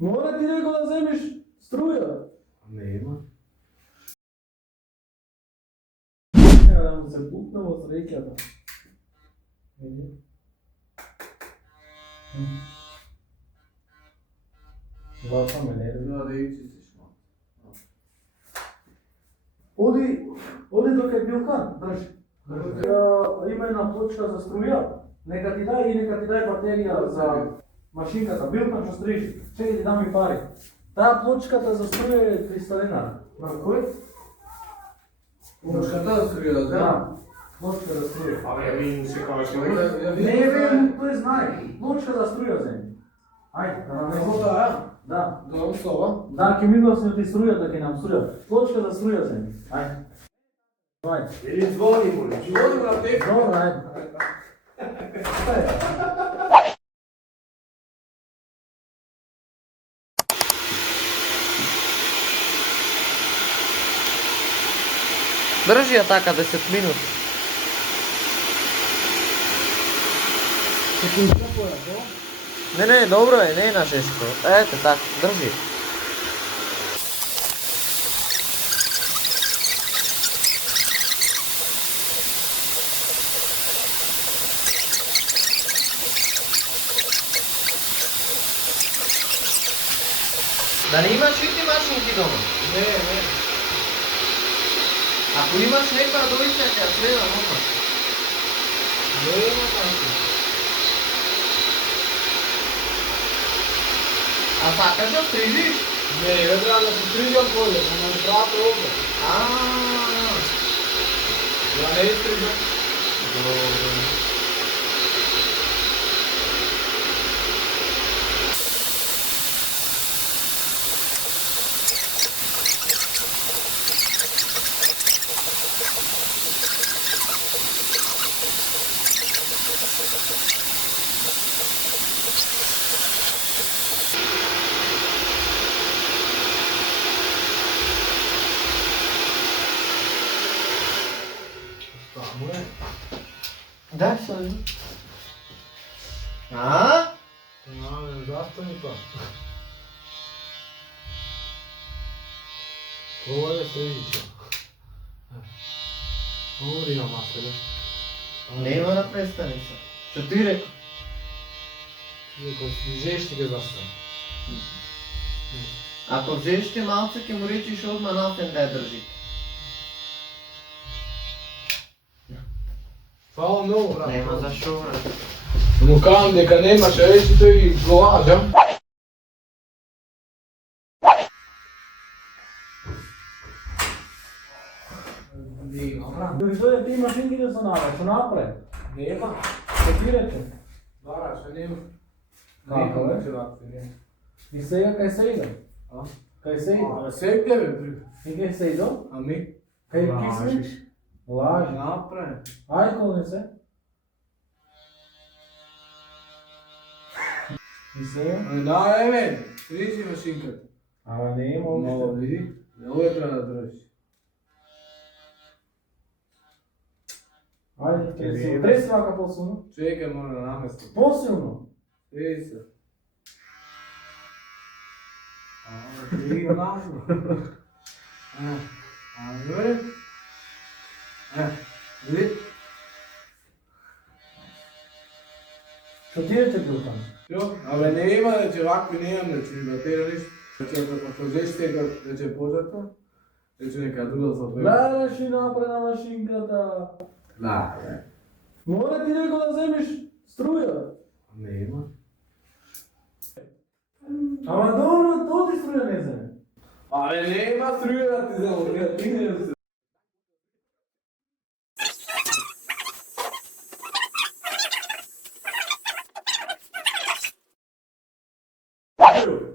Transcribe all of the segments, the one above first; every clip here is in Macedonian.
Мора ти некој да земеш струја. Нема. Нема да му се пукне во среќата. Вака ме не Да, да изчистиш малку. Оди до кај Билкан, држи. Има една плочка за струја. Нека ти дај батерија за машинката. Билкан што стрижи. Чекај ти дам и пари. Таа плочката за струја е 300 денари. На кој? Плочката за струја, да? Да. Плочка за струја. Абе, ми се кажеш. Не, тој знае. Плочка за струја земи. Ајде, да нам Само да, Да. да, слова. Да, ќе ми досме ти струјата, ќе нам струја. Плочка за струја земи. Ајде. Ајде. Или звони му, звони му на те. Добро, ајде. Држи ја така 10 минути. Не, добро е, не е на жеско. Ете така, држи. Да не имаш и ти машинки дома? Не. Ако имаш некоја дојде ќе ја следам одмah. Нема така. А сакаш да стрижиш? Не, треба да се стрижам поле, да не прават овде. Да не стрижам. Добро. Да, сади. Застани па. Ова е средиче. Ова има маселе. Нема да престани се. Што ти рекол? Ако слижеш ќе застани. Ако взеште малце, ќе му речиш одма нафен да ја држите. Фала многу, брат. Нема за шо, брат. Му кажам дека немаше, речи тој го лажа. Нема, брат. Дори дојде ти машинките со напред. Нема. Што ти рече? Бара, што нема. Како, бе? Нема. И сега кај се иде? А? Кај се иде? А, секте бе, И кај се иде? ами? Кај кисмиш? Лажи. Направи. Ајде колне се. И сега? Ами да, еме, стрижи машинката. Ама не има Мало, уште. види. Ова треба да држиш. Ајде, треси вака посилно. Чекај, мора да наместам. Посилно. Види се. Ти го назва. Добре. Види. Што ти рече Билкан? Што? Абе не има, че вакви не имам, че да тералиш. Че ако взеш сега, че почета, че нека друга за тоа. Гледаш и напред на машинката. Да, бе. Мора ти некој да земеш струја. Не има. Ама добро, то ти струја не земе. Абе не има струја да ти зело, ти не се.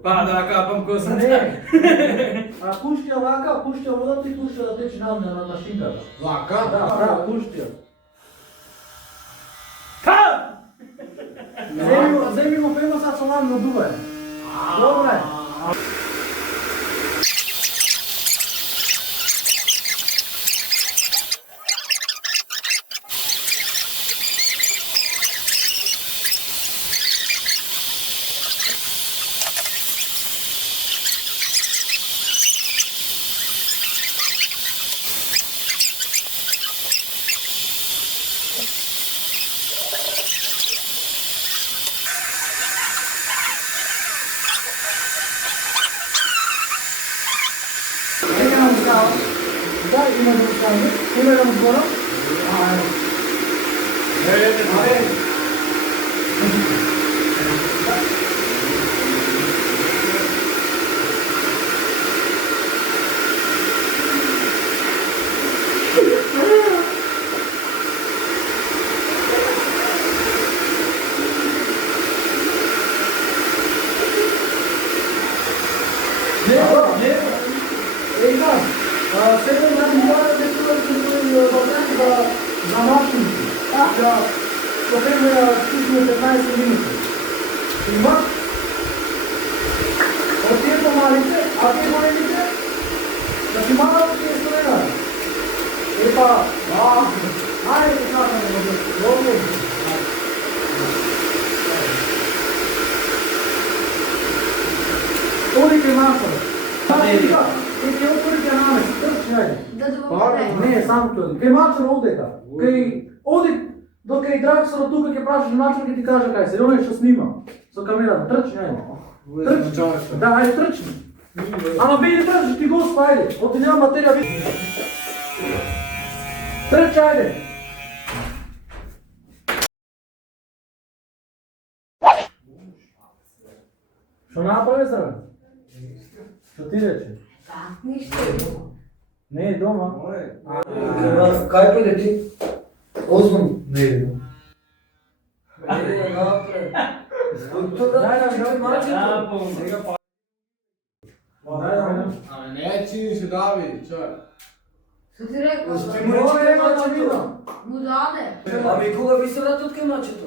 Па да капам косата. Не. А пушти ја вака, пушти ја водата и пушти да тече надолу на машинката. Вака? Да, пушти ја. Ха! Земи го пема сад со нам надувај. Добре. Чекај, има да му скажи, има да му звонам. Сега да ми дадат нещо да се за машините. Да спокойно стигне 15 минути. Има? От тия по-малите, а тия големите, да си малко тия студена. Епа, айде така да не бъде. Добре. Олик е масата. Кај ќе отворите намес, трчи, ајде. Да добре. Не, само тоа. Кај мачар одека. Оди до кај Драксор тука ќе прашаш мачар ќе ти каже кај се. Оној што снима со камерата. Трчи, ајде. Трчи. Да, ајде трчи. Ама биди трчи, ти го спа, ајде. Оти нема материја биди. Трчи, ајде. Што направи сега? Што ти рече? Ништо. Не е дома. Кај пойде ти? Озбун не иде. Не чини се Дави, чај. Што ти рекол? Му даде. Ами кога ви се вратат кај мачето?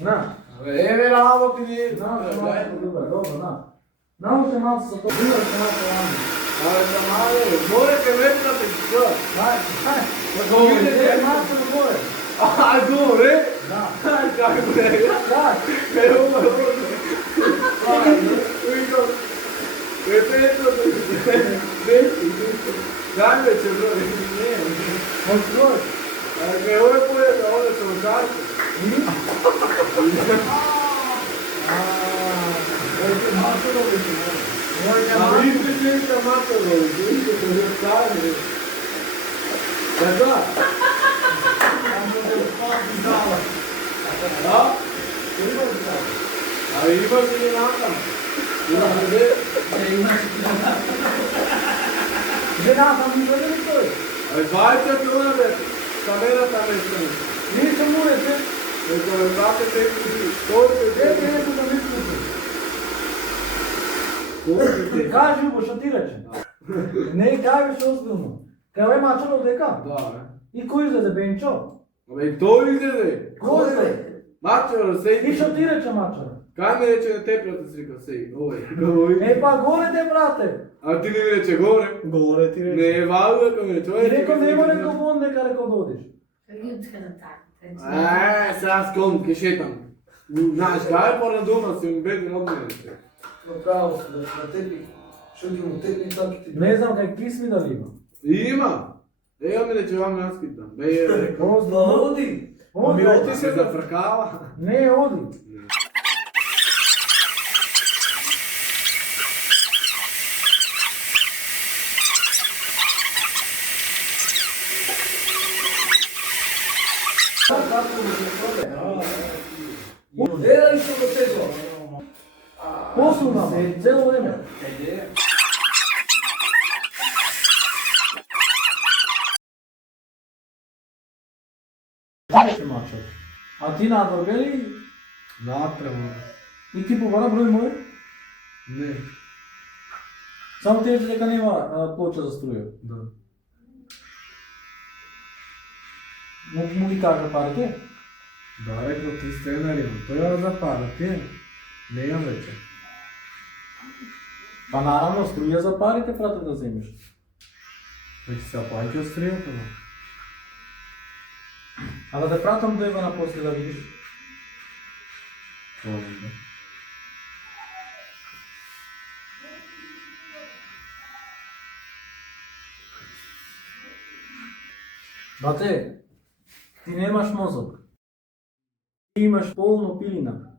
На. Еве работи ни. Добро, на. Научи малце со тоа. Било се малце лани. Абе, самаје, морате ветрате, што? Видите, малце на горе. А, добре? Да. Како бре? Да. Ево, Ујко. Ето, Дајме че, бро, не. Може твој. Ке ове појека, ове со карта. Видите се мато, бро, видите се не стане. Така? Да? А имаш ли натам? Имаш ли? Жената ми бъде ли тој? Вајте туна, бе. Камерата ме стане. Ние се мурете. Ето ме пратете и колите Ете, ето да ми слушате. Кажи го, што ти рече? Не, кај беше озбилно. Кај овој мачар одека? Да, бе. И кој излезе, Бенчо? Абе, тој излезе. Кој излезе? Мачо, сеј. И што ти рече мачар? Кај ме рече на те прата си река сеј. Овој. Е, па горе те, брате. А ти не ми рече горе. Горе ти Не е валу дека ми рече. И рекол нема рекол вон дека рекол да одиш. Лјудка на така. Сега скон, ке шетам. Знаеш, кај пора дома си, беден одмените. Направо се, на тепи. Што ги му тепи тапите? Не знам кај кисми дали има. Има. Ева ми рече вам наскитам. Бе, е рекол. Озбилно. Оди! Оди, Ти се зафркава. Не, оди. Гледај што го тегла. Посуна, цело време. Знаеш мачо. А ти надвор бели Натрема. и ти побара број мој? Не. Само ти рече дека нема плоча за струја. Да. Му ги кажа парите? Да, рекол ти сценарија, тој ја за пара, ти не ја вече. Па наравно струја за парите брате да земеш. Веќе се плаќа стријата, но. А да те пратам до Ивана после да видиш. Волам, да. Бате, ти немаш мозок. Ти имаш полно пилина.